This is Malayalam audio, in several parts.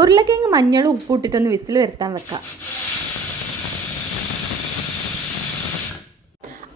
ഉരുളക്കിഴങ്ങ് മഞ്ഞളും ഉപ്പിട്ടിട്ടൊന്ന് വിസിൽ വരുത്താൻ വെക്കാം.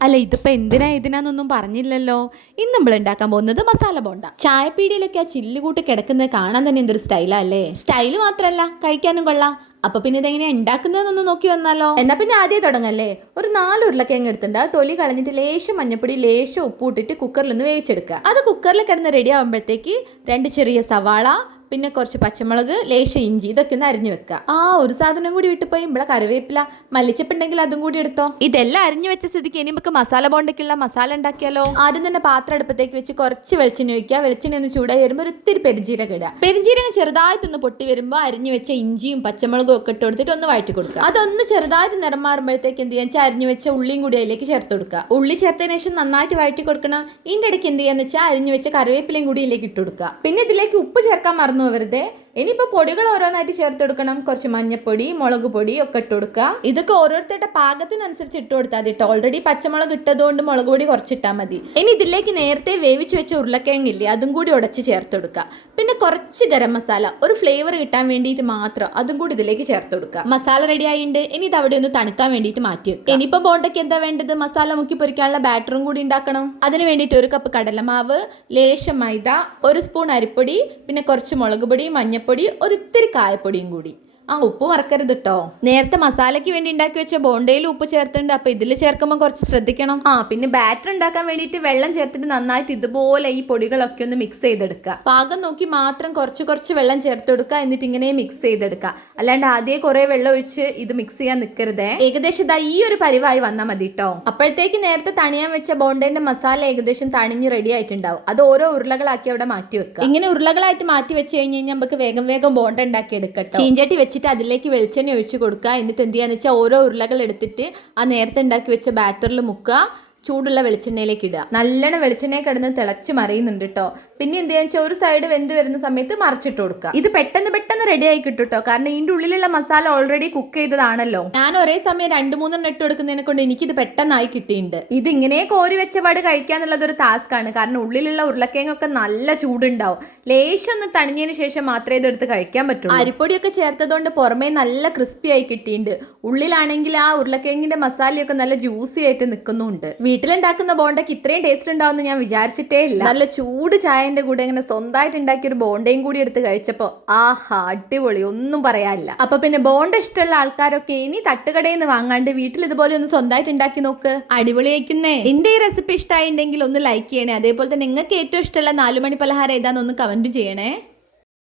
അല്ല ഇതിപ്പോ എന്തിനാ ഇതിനാന്നൊന്നും പറഞ്ഞില്ലല്ലോ? ഇന്ന് നമ്മൾ ഉണ്ടാക്കാൻ പോകുന്നത് മസാല ബോണ്ട. ചായപ്പീടിയിലൊക്കെ ആ ചില്ല് കൂട്ടി കിടക്കുന്നത് കാണാൻ തന്നെ എന്തൊരു സ്റ്റൈലാ അല്ലേ? സ്റ്റൈൽ മാത്രല്ല കഴിക്കാനും കൊള്ളാം. അപ്പൊ പിന്നെ ഇതെങ്ങനെയാ ഉണ്ടാക്കുന്നതെന്നൊന്ന് നോക്കി വന്നാലോ? എന്നാ പിന്നെ ആദ്യം തുടങ്ങല്ലേ. ഒരു നാല് ഉരുളക്കിഴങ്ങ് എടുത്തിട്ടുണ്ട് തൊലി കളഞ്ഞിട്ട് ലേശം മഞ്ഞപ്പൊടി ലേശം ഉപ്പ് ഇട്ടിട്ട് കുക്കറിൽ ഒന്ന് വേവിച്ചെടുക്കുക. അത് കുക്കറിൽ കിടന്ന് റെഡി ആകുമ്പോഴത്തേക്ക് രണ്ട് ചെറിയ സവാള പിന്നെ കുറച്ച് പച്ചമുളക് ലേശം ഇഞ്ചി ഇതൊക്കെ ഒന്ന് അരിഞ്ഞു വെക്കുക ആ ഒരു സാധനം കൂടി വിട്ടു പോയി ഇവിടെ കറിവേപ്പില മല്ലിച്ചപ്പുണ്ടെങ്കിൽ അതും കൂടി എടുത്തോ. ഇതെല്ലാം അരിഞ്ഞു വെച്ച സ്ഥിതിക്ക് ഇനി നമുക്ക് മസാല ബോണ്ടയ്ക്കുള്ള മസാല ഉണ്ടാക്കിയാലോ? ആദ്യം തന്നെ പാത്രം അടുപ്പത്തേക്ക് വെച്ച് കുറച്ച് വെളിച്ചെണ്ണ ഒഴിക്കുക. വെളിച്ചെണ്ണ ഒന്ന് ചൂടായി വരുമ്പോൾ ഒത്തിരി പെരിഞ്ചീരകം ഇടുക. പെരിഞ്ചീരകം ചെറുതായിട്ടൊന്ന് പൊട്ടി വരുമ്പോൾ അരിഞ്ഞു വെച്ച ഇഞ്ചിയും പച്ചമുളകും ഒക്കെ ഇട്ട് കൊടുത്തിട്ട് ഒന്ന് വഴറ്റി കൊടുക്കുക. അതൊന്ന് ചെറുതായിട്ട് നിറം മാറുമ്പോഴത്തേക്ക് എന്ത് ചെയ്യാൻ വെച്ചാൽ അരിഞ്ഞു വെച്ച ഉള്ളിയും കൂടി അതിലേക്ക് ചേർത്ത് കൊടുക്കുക. ഉള്ളി ചേർത്തതിന് ശേഷം നന്നായിട്ട് വഴറ്റി കൊടുക്കണം. ഇതിന്റെ ഇടയ്ക്ക് എന്ത് ചെയ്യാന്ന് വെച്ചാൽ അരിഞ്ഞു വെച്ച കറിവേപ്പിലയും കൂടി ഇതിലേക്ക് ഇട്ട് കൊടുക്കുക. പിന്നെ ഇതിലേക്ക് ഉപ്പ് ചേർക്കാൻ മറന്നു പോകരുത് ഇനിയിപ്പോൾ പൊടികൾ ഓരോന്നായിട്ട് ചേർത്ത് കൊടുക്കണം. കുറച്ച് മഞ്ഞപ്പൊടി മുളക് പൊടി ഒക്കെ ഇട്ട് കൊടുക്കുക. ഇതൊക്കെ ഓരോരുത്തരുടെ പാകത്തിനനുസരിച്ച് ഇട്ട് കൊടുത്താൽ മതി കേട്ടോ ഓൾറെഡി പച്ചമുളക് ഇട്ടതുകൊണ്ട് മുളക് പൊടി കുറച്ചിട്ടാൽ മതി. ഇനി ഇതിലേക്ക് നേരത്തെ വേവിച്ച് വെച്ച ഉരുളക്കിഴങ്ങില്ലേ അതും കൂടി ഉടച്ച് ചേർത്ത് കൊടുക്കുക. പിന്നെ കുറച്ച് ഗരം മസാല ഒരു ഫ്ലേവർ കിട്ടാൻ വേണ്ടിയിട്ട് മാത്രം അതും കൂടി ഇതിലേക്ക് ചേർത്ത് കൊടുക്കുക. മസാല റെഡി ആയിട്ടുണ്ട് ഇനി ഇത് അവിടെ ഒന്ന് തണുക്കാൻ വേണ്ടിയിട്ട് മാറ്റി വെക്കുക. ഇനിയിപ്പം ബോണ്ടയ്ക്ക് എന്താ വേണ്ടത്? മസാല മുക്കി പൊരിക്കാനുള്ള ബാറ്ററും കൂടി ഉണ്ടാക്കണം. അതിന് വേണ്ടിയിട്ട് ഒരു കപ്പ് കടലമാവ് ലേശം മൈദ ഒരു സ്പൂൺ അരിപ്പൊടി പിന്നെ കുറച്ച് മുളക് പൊടി മഞ്ഞപ്പൊടി ഒരിത്തിരി കായപ്പൊടിയും കൂടി. ആ ഉപ്പ് മറക്കരുത് കേട്ടോ നേരത്തെ മസാലയ്ക്ക് വേണ്ടി ഉണ്ടാക്കി വെച്ച ബോണ്ടയിൽ ഉപ്പ് ചേർത്തിട്ടുണ്ട്. അപ്പൊ ഇതിൽ ചേർക്കുമ്പോൾ കുറച്ച് ശ്രദ്ധിക്കണം. ആ പിന്നെ ബാറ്റർ ഉണ്ടാക്കാൻ വേണ്ടിയിട്ട് വെള്ളം ചേർത്തിട്ട് നന്നായിട്ട് ഇതുപോലെ ഈ പൊടികളൊക്കെ ഒന്ന് മിക്സ് ചെയ്തെടുക്കുക. പാകം നോക്കി മാത്രം കുറച്ച് കുറച്ച് വെള്ളം ചേർത്തെടുക്കുക. എന്നിട്ട് ഇങ്ങനെ മിക്സ് ചെയ്തെടുക്കുക. അല്ലാണ്ട് ആദ്യം കുറെ വെള്ളം ഒഴിച്ച് ഇത് മിക്സ് ചെയ്യാൻ നിൽക്കരുതേ ഏകദേശം ഇതാ ഈ ഒരു പരിവായി വന്നാൽ മതി കേട്ടോ അപ്പോഴത്തേക്ക് നേരത്തെ തണിയാൻ വെച്ച ബോണ്ടേന്റെ മസാല ഏകദേശം തണിഞ്ഞ് റെഡി ആയിട്ടുണ്ടാവും. അത് ഓരോ ഉരുളകളാക്കി അവിടെ മാറ്റി വെക്കുക. ഇങ്ങനെ ഉരുളകളായിട്ട് മാറ്റി വെച്ച് കഴിഞ്ഞ് കഴിഞ്ഞാൽ നമുക്ക് വേഗം വേഗം ബോണ്ട ഉണ്ടാക്കി എടുക്കട്ടോ ചീഞ്ചട്ടി വെച്ചിട്ട് അതിലേക്ക് വെളിച്ചെണ്ണ ഒഴിച്ച് കൊടുക്കുക. എന്നിട്ട് എന്ത് ചെയ്യാന്ന് വെച്ചാൽ ഓരോ ഉരുളകൾ എടുത്തിട്ട് ആ നേരത്തെ ഉണ്ടാക്കി വെച്ച ബാറ്ററിൽ മുക്കുക. ചൂടുള്ള വെളിച്ചെണ്ണയിലേക്ക് ഇടുക. നല്ലോണം വെളിച്ചെണ്ണയെ കിടന്ന് തിളച്ച് മറിയുന്നുണ്ട് കേട്ടോ പിന്നെ എന്ത് ചെയ്യാന്ന് ഒരു സൈഡ് വെന്ത് വരുന്ന സമയത്ത് മറിച്ചിട്ട് കൊടുക്കുക. ഇത് പെട്ടെന്ന് പെട്ടെന്ന് റെഡി ആയി കിട്ടും കേട്ടോ കാരണം ഇതിന്റെ ഉള്ളിലുള്ള മസാല ഓൾറെഡി കുക്ക് ചെയ്തതാണല്ലോ. ഞാൻ ഒരേ സമയം രണ്ട് മൂന്നെണ്ണം ഇട്ട് കൊടുക്കുന്നതിനെ കൊണ്ട് എനിക്കിത് പെട്ടെന്നായി കിട്ടിയിട്ടുണ്ട്. ഇത് ഇങ്ങനെ കോരി വെച്ചപാട് കഴിക്കുക കഴിക്കാന്നുള്ളത് ഒരു ടാസ്ക് ആണ്. കാരണം ഉള്ളിലുള്ള ഉരുളക്കിഴങ്ങൊക്കെ നല്ല ചൂടുണ്ടാവും. ലേശം ഒന്ന് തണിഞ്ഞതിന് ശേഷം മാത്രമേ ഇതെടുത്ത് കഴിക്കാൻ പറ്റൂ അരിപ്പൊടിയൊക്കെ ചേർത്തതുകൊണ്ട് പുറമേ നല്ല ക്രിസ്പി ആയി കിട്ടിയിട്ടുണ്ട്. ഉള്ളിലാണെങ്കിൽ ആ ഉരുളക്കിഴങ്ങിന്റെ മസാലയൊക്കെ നല്ല ജ്യൂസി ആയിട്ട് നിൽക്കുന്നുണ്ട് വീട്ടിലുണ്ടാക്കുന്ന ബോണ്ടയ്ക്ക് ഇത്രയും ടേസ്റ്റ് ഉണ്ടാവുമെന്ന് ഞാൻ വിചാരിച്ചിട്ടേ ഇല്ല. നല്ല ചൂട് ചായന്റെ കൂടെ ഇങ്ങനെ സ്വന്തമായിട്ട് ഉണ്ടാക്കിയ ഒരു ബോണ്ടയും കൂടി എടുത്ത് കഴിച്ചപ്പോൾ ആഹാ അടിപൊളി ഒന്നും പറയാനില്ല. അപ്പൊ പിന്നെ ബോണ്ട ഇഷ്ടമുള്ള ആൾക്കാരൊക്കെ ഇനി തട്ടുകടയിൽ നിന്ന് വാങ്ങാണ്ട് വീട്ടിൽ ഇതുപോലെ ഒന്ന് സ്വന്തമായിട്ട് ഉണ്ടാക്കി നോക്ക്. അടിപൊളി ആയിക്കുന്നേ. എന്റെ ഈ റെസിപ്പി ഇഷ്ടമായിട്ടുണ്ടെങ്കിൽ ഒന്ന് ലൈക്ക് ചെയ്യണേ. അതേപോലെ തന്നെ നിങ്ങൾക്ക് ഏറ്റവും ഇഷ്ടമുള്ള നാലുമണി പലഹാരം ഏതാണെന്ന് ഒന്ന് കമന്റ് ചെയ്യണേ.